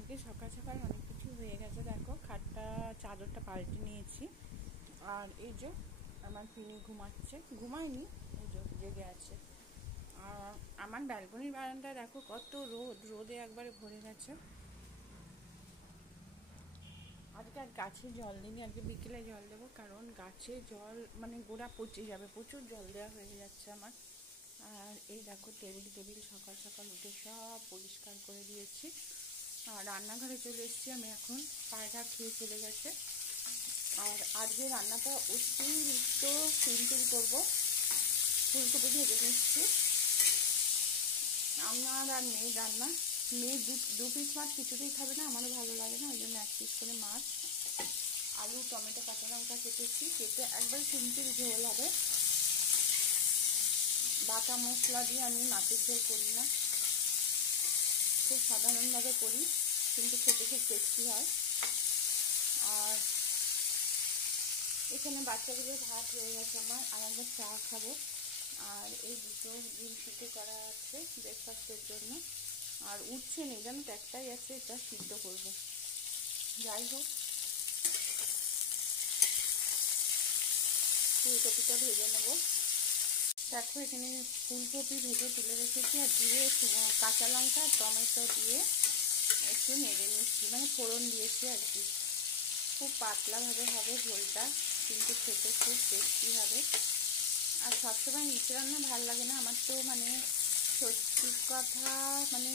আজকে সকাল সকাল অনেক কিছু হয়ে গেছে। দেখো, খাটটা চাদরটা পাল্টে নিয়েছি। আর এই যে আমার পিনি ঘুমাচ্ছে, ঘুমায়নি, এই যে জেগে আছে। আর আমার ব্যালকনির বারান্দায় দেখো কত রোদে একবারে ভরে গেছে। আজকে আর গাছে জল দিইনি, আজকে বিকেলে জল দেবো, কারণ গাছে জল মানে গোড়া পচে যাবে, প্রচুর জল দেওয়া হয়ে যাচ্ছে আমার। আর এই দেখো টেবিল সকাল সকাল উঠে সব পরিষ্কার করে দিয়েছি। আর রান্নাঘরে চলে এসেছি আমি এখন, পায়রা খেয়ে চলে গেছে। আর আজকে রান্নাটা অতিরিক্ত সিম্পল করবো, ফুলকপি ভেজে নিচ্ছি। আমার আর মেয়ের রান্না, মেয়ে দু পিস মাছ কিছুতেই খাবে না, আমারও ভালো লাগে না, ওই জন্য 1 পিস করে মাছ, আলু, টমেটো, কাঁচা লঙ্কা কেটেছি, কেটে একবার সিম্পল ঝোল হবে। বাটা মশলা দিয়ে আমি মাছের ঝোল করি না, খুব সাধারণভাবে করি, কিন্তু খেতে খুব টেস্টি হয়। আর এখানে বাচ্চাগুলোর ভাত হয়ে গেছে আমার, আর একবার চা খাবো। আর এই দুটো ডিম সিদ্ধ করা আছে ব্রেকফাস্টের জন্য। আর উঠছে নেই জানো তো, একটাই আছে, এটা সিদ্ধ করবো। যাই হোক, ফুলকপিটা ভেজে নেবো। দেখো এখানে ফুলকপি ভেজে তুলে রেখেছি, আর দিয়ে কাঁচা লঙ্কা টমেটো দিয়ে একটু নেড়ে নিচ্ছি, মানে ফোড়ন দিয়েছি আর কি। খুব পাতলাভাবে হবে ঝোলটা, কিন্তু খেতে খুব টেস্টি হবে। আর সবসময় নিচে রান্না ভালো লাগে না আমার তো, মানে সত্যি কথা, মানে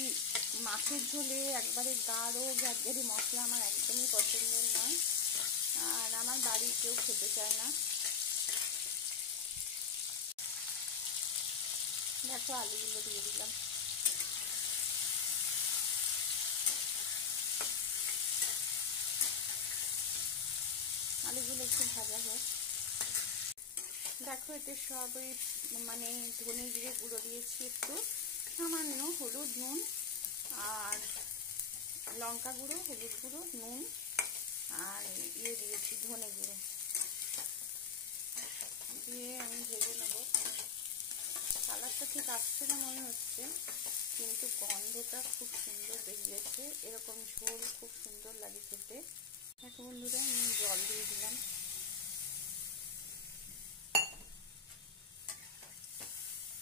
মাছের ঝোলে একবারে গাঢ় গ্যাদগেরি মশলা আমার একদমই পছন্দের নয়, আর আমার বাড়ির কেউ খেতে চায় না। দেখো আলুগুলো দিয়ে দিলাম। আলুগুলো একটু ভাজা হোক। দেখো এতে সব ওই মানে ধনে জিরে গুঁড়ো দিয়েছি, একটু সামান্য হলুদ, নুন, আর লঙ্কা গুঁড়ো, হলুদ গুঁড়ো, নুন, আর দিয়েছি ধনে গুঁড়ো দিয়ে আমি ভেজে নেবো। কালারটা ঠিক আসছে না মনে হচ্ছে, কিন্তু গন্ধটা খুব সুন্দর বেরিয়েছে। এরকম ঝোল খুব সুন্দর লাগে খেতে। দেখো বন্ধুরা, আমি জল দিয়ে দিলাম।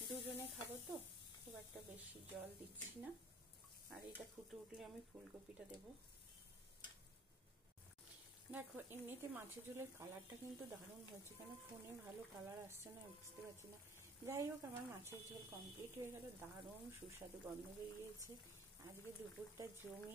দুজনে খাবো তো, খুব একটা বেশি জল দিচ্ছি না। আর এটা ফুটে উঠলে আমি ফুলকপিটা দেবো। দেখো এমনিতে মাছের ঝোলের কালারটা কিন্তু দারুণ হয়েছে, কেন ফোনে ভালো কালার আসছে না বুঝতে পারছি না। যাই হোক, আমার মাছের ঝোল কমপ্লিট হয়ে গেল, দারুণ সুস্বাদু গন্ধ বেরিয়েছে। আজকে দুপুরটা জমি